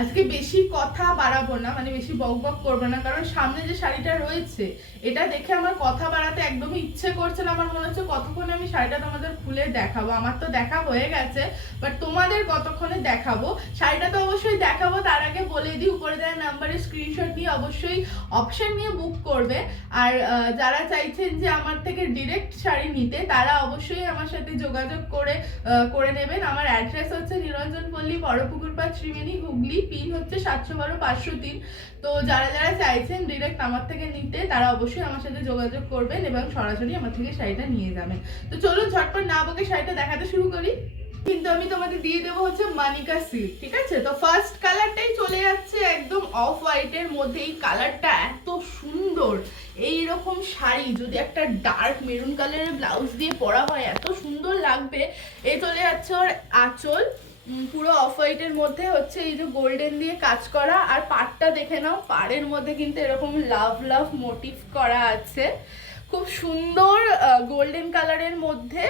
আজকে বেশি কথা বাড়াবো না, মানে বেশি বক বক করবো না, কারণ সামনে যে শাড়িটা রয়েছে এটা দেখে আমার কথা বাড়াতে একদমই ইচ্ছে করছে না। আমার মনে হচ্ছে কতক্ষণে আমি শাড়িটা তোমাদের খুলে দেখাবো। আমার তো দেখা হয়ে গেছে, বাট তোমাদের কতক্ষণে দেখাবো। শাড়িটা তো অবশ্যই দেখাবো, তার আগে বলে দিই উপরে দেওয়া নাম্বারে স্ক্রিনশট নিয়ে অবশ্যই অপশন নিয়ে বুক করবে। আর যারা চাইছেন যে আমার থেকে ডিরেক্ট শাড়ি নিতে, তারা অবশ্যই আমার সাথে যোগাযোগ করে নেবেন। আমার অ্যাড্রেস হচ্ছে নিরঞ্জনপল্লী, বড়পুকুরপাড়, ত্রিবেণী, হুগলি। পিন হচ্ছে 712-503। তো যারা যারা চাইছেন ডিরেক্ট আমার থেকে নিতে, তারা অবশ্যই আমার সাথে যোগাযোগ করবেন এবং সরাসরি আমার থেকে শাড়িটা নিয়ে যাবেন। তো চলুন ঝটপট না বকে শাড়িটা দেখাতে শুরু করি। কিন্তু আমি তোমাকে দিয়ে দেবো হচ্ছে মানিকা সিল্ক, ঠিক আছে? তো ফার্স্ট কালারটাই চলে যাচ্ছে একদম অফ হোয়াইটের মধ্যে। এই কালারটা এত সুন্দর, এইরকম শাড়ি যদি একটা ডার্ক মেরুন কালারের ব্লাউজ দিয়ে পরা হয় এত সুন্দর লাগবে। এই চলে যাচ্ছে ওর আঁচল, পুরো অফ হোয়াইটের মধ্যে হচ্ছে এই যে গোল্ডেন দিয়ে কাজ করা। আর পাড়টা দেখে নাও, পাড়ের মধ্যে কিন্তু এরকম লাভ লাভ মোটিভ করা আছে, খুব সুন্দর গোল্ডেন কালারের মধ্যে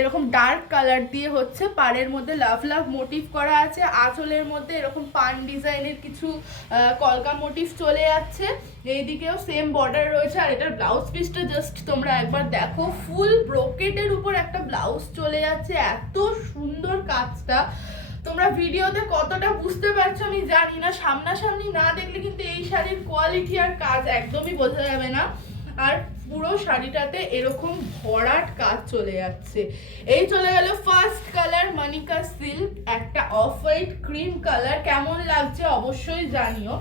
এরকম ডার্ক কালার দিয়ে হচ্ছে পাড়ের মধ্যে লাভ লাভ মোটিভ করা আছে। আঁচলের মধ্যে এরকম পান ডিজাইনের কিছু কলকা মোটিভ চলে যাচ্ছে। এইদিকেও সেম বর্ডার রয়েছে। আর এটার ব্লাউজ পিসটা জাস্ট তোমরা একবার দেখো, ফুল ব্রোকেটের উপর একটা ব্লাউজ চলে যাচ্ছে। এত সুন্দর কাজটা, তোমরা ভিডিওতে কতটা বুঝতে পারছো আমি জানি না, সামনাসামনি না দেখলে কিন্তু এই শাড়ির কোয়ালিটি আর কাজ একদমই বোঝা যাবে না। আর পুরো শাড়িটাতে এরকম ভরাট কাজ চলে যাচ্ছে। এই চলে গেল ফার্স্ট কালার মানিকা সিল্ক, একটা অফ হোয়াইট ক্রিম কালার। কেমন লাগছে অবশ্যই জানিও।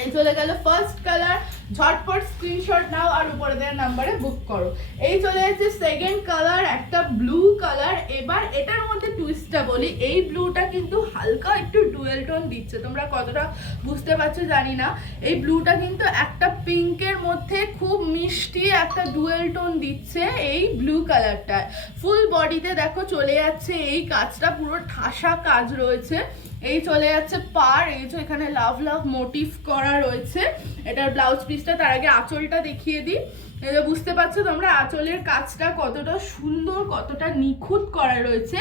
এই চলে গেল ফার্স্ট কালার, ঝটপট স্ক্রিনশট নাও আর উপরে দেওয়া নাম্বারে বুক করো। এই চলে যাচ্ছে সেকেন্ড কালার, একটা ব্লু কালার। এবার এটার মধ্যে টুইস্টটা বলি, এই ব্লুটা কিন্তু হালকা একটু ডুয়েল টোন দিচ্ছে, তোমরা কতটা বুঝতে পারছো জানি না। এই ব্লুটা কিন্তু একটা পিঙ্কের মধ্যে খুব মিষ্টি একটা ডুয়েল টোন দিচ্ছে এই ব্লু কালারটা। ফুল বডিতে দেখো চলে যাচ্ছে এই কাজটা, পুরো ঠাসা কাজ রয়েছে। এই চলে যাচ্ছে পার, এই যে এখানে লাভ লাভ মোটিভ করা রয়েছে। এটার ব্লাউজ পিসটা, তার আগে আঁচলটা দেখিয়ে দিই। এই যে বুঝতে পারছো তোমরা আঁচলের কাজটা কতটা সুন্দর, কতটা নিখুঁত করা রয়েছে।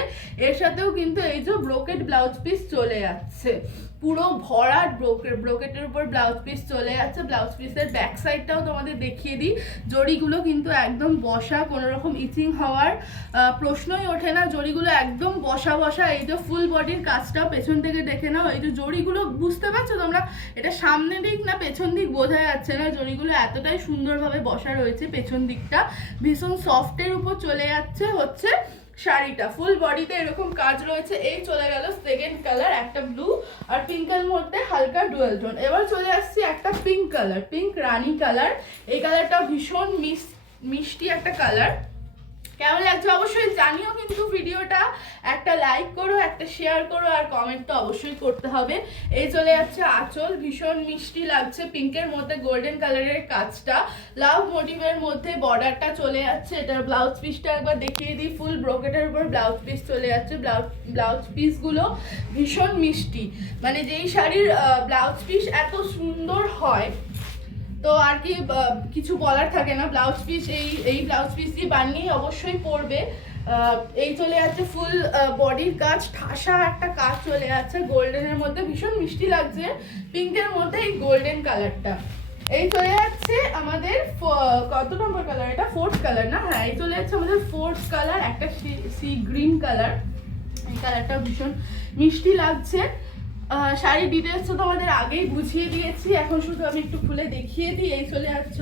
এর সাথেও কিন্তু এই যে ব্রোকেট ব্লাউজ পিস চলে যাচ্ছে, পুরো ভরাট ব্রোকেটের উপর ব্লাউজ পিস চলে যাচ্ছে। ব্লাউজ পিসের ব্যাক সাইডটাও তোমাদের দেখিয়ে দিই। জড়িগুলো কিন্তু একদম বসা, কোনো রকম ইচিং হওয়ার প্রশ্নই ওঠে না। জড়িগুলো একদম বসা বসা। এই যে ফুল বডির কাজটাও পেছন থেকে দেখে নাও, এই যে জড়িগুলো বুঝতে পারছো তোমরা, এটা সামনে দিক না পেছন দিক বোঝা যাচ্ছে না, জড়িগুলো এতটাই সুন্দরভাবে বসা রয়েছে। পেছন দিকটা ভীষণ সফটের উপর চলে যাচ্ছে হচ্ছে শাড়িটা, ফুল বডিতে এরকম কাজ রয়েছে। এই চলে গেল সেকেন্ড কালার, একটা ব্লু আর পিঙ্কের মধ্যে হালকা ডুয়েল টোন। এবার চলে আসছি একটা পিঙ্ক কালার, পিঙ্ক রানী কালার। এই কালারটা ভীষণ মিষ্টি একটা কালার। কেমন লাগছে অবশ্যই জানিও, কিন্তু ভিডিওটা একটা লাইক করো, একটা শেয়ার করো, আর কমেন্ট তো অবশ্যই করতে হবে। এই চলে যাচ্ছে আঁচল, ভীষণ মিষ্টি লাগছে পিঙ্কের মধ্যে গোল্ডেন কালারের কাজটা, লাভ মোটিভের মধ্যে বর্ডারটা চলে যাচ্ছে। এটার ব্লাউজ পিসটা একবার দেখিয়ে দিই, ফুল ব্রোকেটের উপর ব্লাউজ পিস চলে যাচ্ছে। ব্লাউজ পিসগুলো ভীষণ মিষ্টি, মানে যেই শাড়ির ব্লাউজ পিস এত সুন্দর হয় তো আর কি কিছু বলার থাকে না। ব্লাউজ পিস এই ব্লাউজ পিস দিয়ে বানিয়েই অবশ্যই পরবে। এই চলে যাচ্ছে ফুল বডির কাজ, ঠাসা একটা কাজ চলে যাচ্ছে গোল্ডেনের মধ্যে, ভীষণ মিষ্টি লাগছে পিঙ্কের মধ্যে এই গোল্ডেন কালারটা। এই চলে যাচ্ছে আমাদের কত নম্বর কালার, এটা ফোর্থ কালার না? হ্যাঁ, এই চলে যাচ্ছে আমাদের ফোর্থ কালার, একটা সি গ্রিন কালার। এই কালারটা ভীষণ মিষ্টি লাগছে। শাড়ির ডিটেলস তো তোমাদের আগেই বুঝিয়ে দিয়েছি, এখন শুধু আমি একটু খুলে দেখিয়ে দিই। এই চলে যাচ্ছে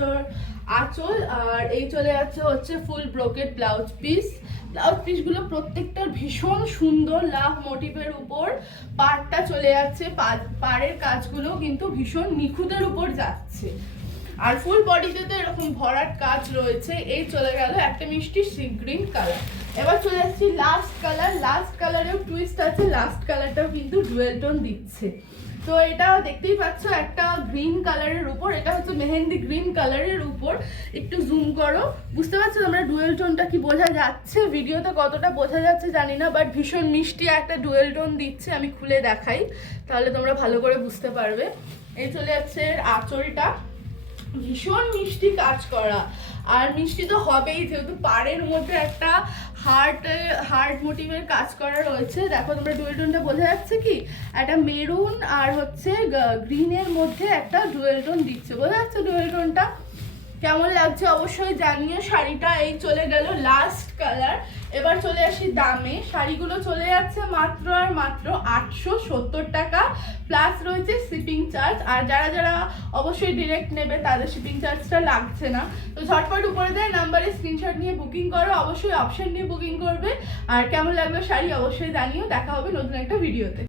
আঁচল, আর এই চলে যাচ্ছে হচ্ছে ফুল ব্রোকেট ব্লাউজ পিস। ব্লাউজ পিসগুলো প্রত্যেকটার ভীষণ সুন্দর লাভ মোটিভের উপর পাড়টা চলে যাচ্ছে। পাড়ের কাজগুলো কিন্তু ভীষণ নিখুঁতের উপর যাচ্ছে। আর ফুল বডিতে তো এরকম ভরাট কাজ রয়েছে। এই চলে গেল একটা মিষ্টি সি গ্রিন কালার। এবার চলে যাচ্ছি লাস্ট কালার। লাস্ট কালারেও টুইস্ট আছে, লাস্ট কালারটাও কিন্তু ডুয়েল টোন দিচ্ছে। তো এটা দেখতেই পাচ্ছ একটা গ্রিন কালারের উপর, এটা হচ্ছে মেহেন্দি গ্রিন কালারের উপর। একটু জুম করো, বুঝতে পারছো তোমরা ডুয়েল টোনটা কি বোঝা যাচ্ছে? ভিডিওতে কতটা বোঝা যাচ্ছে জানি না, বাট ভীষণ মিষ্টি একটা ডুয়েল টোন দিচ্ছে। আমি খুলে দেখাই, তাহলে তোমরা ভালো করে বুঝতে পারবে। এই চলে যাচ্ছে আঁচলটা, ভীষণ মিষ্টি কাজ করা, আর মিষ্টি তো হবেই যেহেতু পাড়ের মধ্যে একটা হার্ট মোটিভের কাজ করা রয়েছে। দেখো তোমরা ডুয়েল টোনটা বোঝা যাচ্ছে কি, একটা মেরুন আর হচ্ছে গ্রিনের মধ্যে একটা ডুয়েল টোন দিচ্ছে, বোঝা যাচ্ছে ডুয়েল টোনটা? কেমন লাগছে অবশ্যই জানিও। শাড়িটা এই চলে গেল লাস্ট কালার। এবার চলে আসি দামে। শাড়িগুলো চলে যাচ্ছে মাত্র আর মাত্র 870 টাকা, প্লাস রয়েছে শিপিং চার্জ। আর যারা যারা অবশ্যই ডিরেক্ট নেবে তাদের শিপিং চার্জটা লাগছে না। তো ঝটপট উপরে দেয় নাম্বারে স্ক্রিনশট নিয়ে বুকিং করো, অবশ্যই অপশন নিয়ে বুকিং করবে। আর কেমন লাগলো শাড়ি অবশ্যই জানিও। দেখা হবে নতুন একটা ভিডিওতে।